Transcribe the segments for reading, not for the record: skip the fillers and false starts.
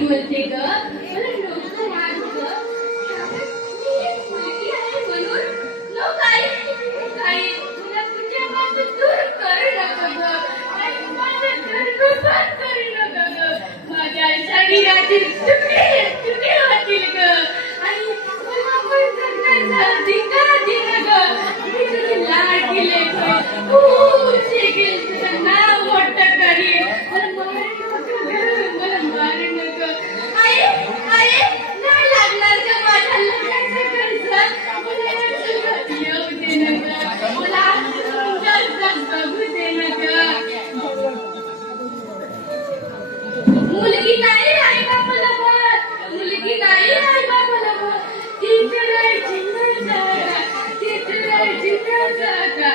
बोलते ग मला डोकं लागलं मी एक मुलगी आहे म्हणून लोक काही तुला तुझ्यापासून दूर करू नका ग आणि माझं गर्भपात करू नका ग माझ्या शरीराची तुकडे होतील ग आणि मला पण जगण्याचा अधिकार दिला ग मी तुझी लाड केले खूप शिकेल तुझं नाव मोठं करीन मला मारू नका आई आई नाही लागणार ग माझ्या लग्नाचं कर्ज मला येऊ दे नका मला सुंदर बघू दे नका मुलगी नाही आई बापाला बघ मुलगी नाही आई बापाला बघ तिथरायची न जागा तिथरायची न जागा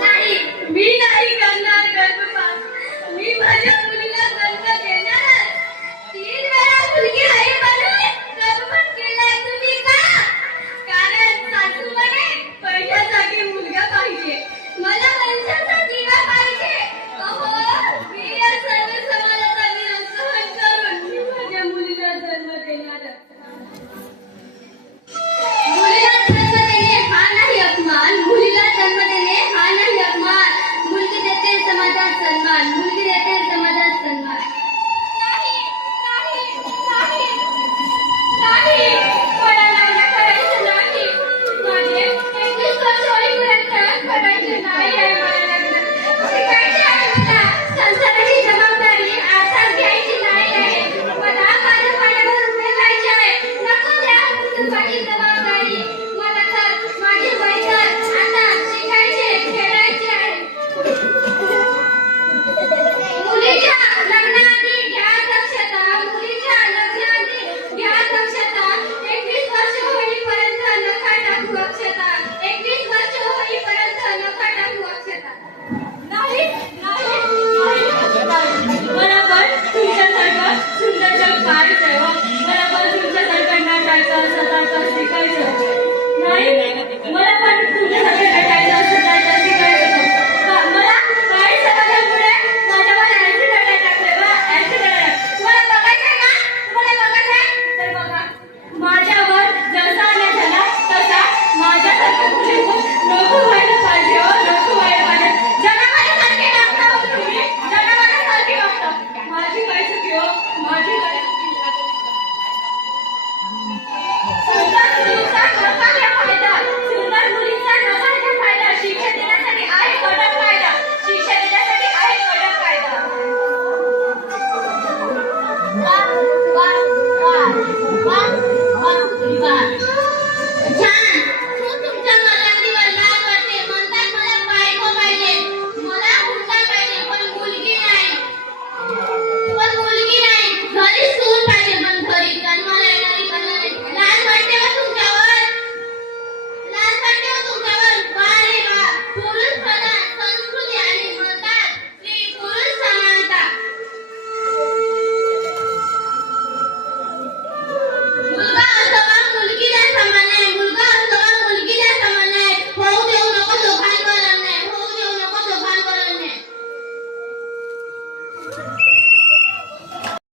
नाही मी नाही करणार गर्भपात मी माझ्या